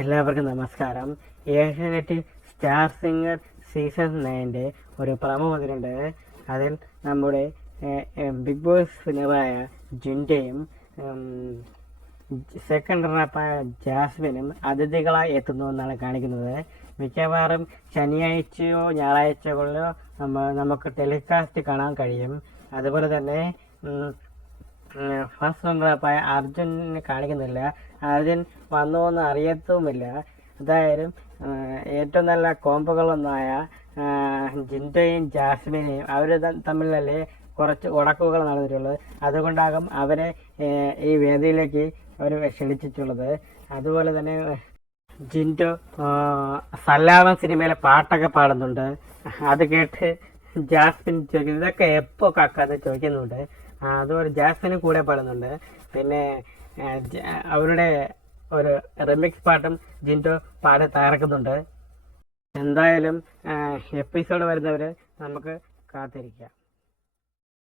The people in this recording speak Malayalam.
എല്ലാവർക്കും നമസ്കാരം. ഏഷ്യാനെറ്റിൽ സ്റ്റാർ സിംഗർ സീസൺ നയന്റെ ഒരു പ്രമോ വന്നിട്ടുണ്ട്. അതിൽ നമ്മുടെ ബിഗ് ബോസ് വിനറായ ജിൻഡയും സെക്കൻഡ് റാപ്പായ ജാസ്മിനും അതിഥികളായി എത്തുന്നു എന്നാണ് കാണിക്കുന്നത്. മിക്കവാറും ശനിയാഴ്ചയോ ഞായറാഴ്ചകളിലോ നമുക്ക് ടെലികാസ്റ്റ് കാണാൻ കഴിയും. അതുപോലെ തന്നെ ഫസ്റ്റ് റണ്ണറപ്പായ അർജുനെ കാണിക്കുന്നില്ല. അർജുൻ വന്നു എന്ന് അറിയത്തുമില്ല അതായാലും ഏറ്റവും നല്ല കോമ്പുകളൊന്നായ ജിൻഡയും ജാസ്മിനെയും അവർ തമ്മിലല്ലേ കുറച്ച് ഉടക്കുകൾ നടന്നിട്ടുള്ളത്. അതുകൊണ്ടാകും അവരെ ഈ വേദിയിലേക്ക് അവർ ക്ഷണിച്ചിട്ടുള്ളത്. അതുപോലെ തന്നെ ജിൻഡോ ആ, സിനിമയിലെ പാട്ടൊക്കെ പാടുന്നുണ്ട്. അത് കേട്ട് ജാസ്മിൻ ചോദിക്കുന്നു ഇതൊക്കെ എപ്പോൾ കാക്കാതെ ചോദിക്കുന്നുണ്ട്. അതുപോലെ ജാസ്മിനും കൂടെ പാടുന്നുണ്ട്. പിന്നെ അവരുടെ ഒരു റിമിക്സ് പാട്ടും ജിൻഡോ പാടെ തകർക്കുന്നുണ്ട്. എന്തായാലും എപ്പിസോഡ് വരുന്നവരെ നമുക്ക് കാത്തിരിക്കാം.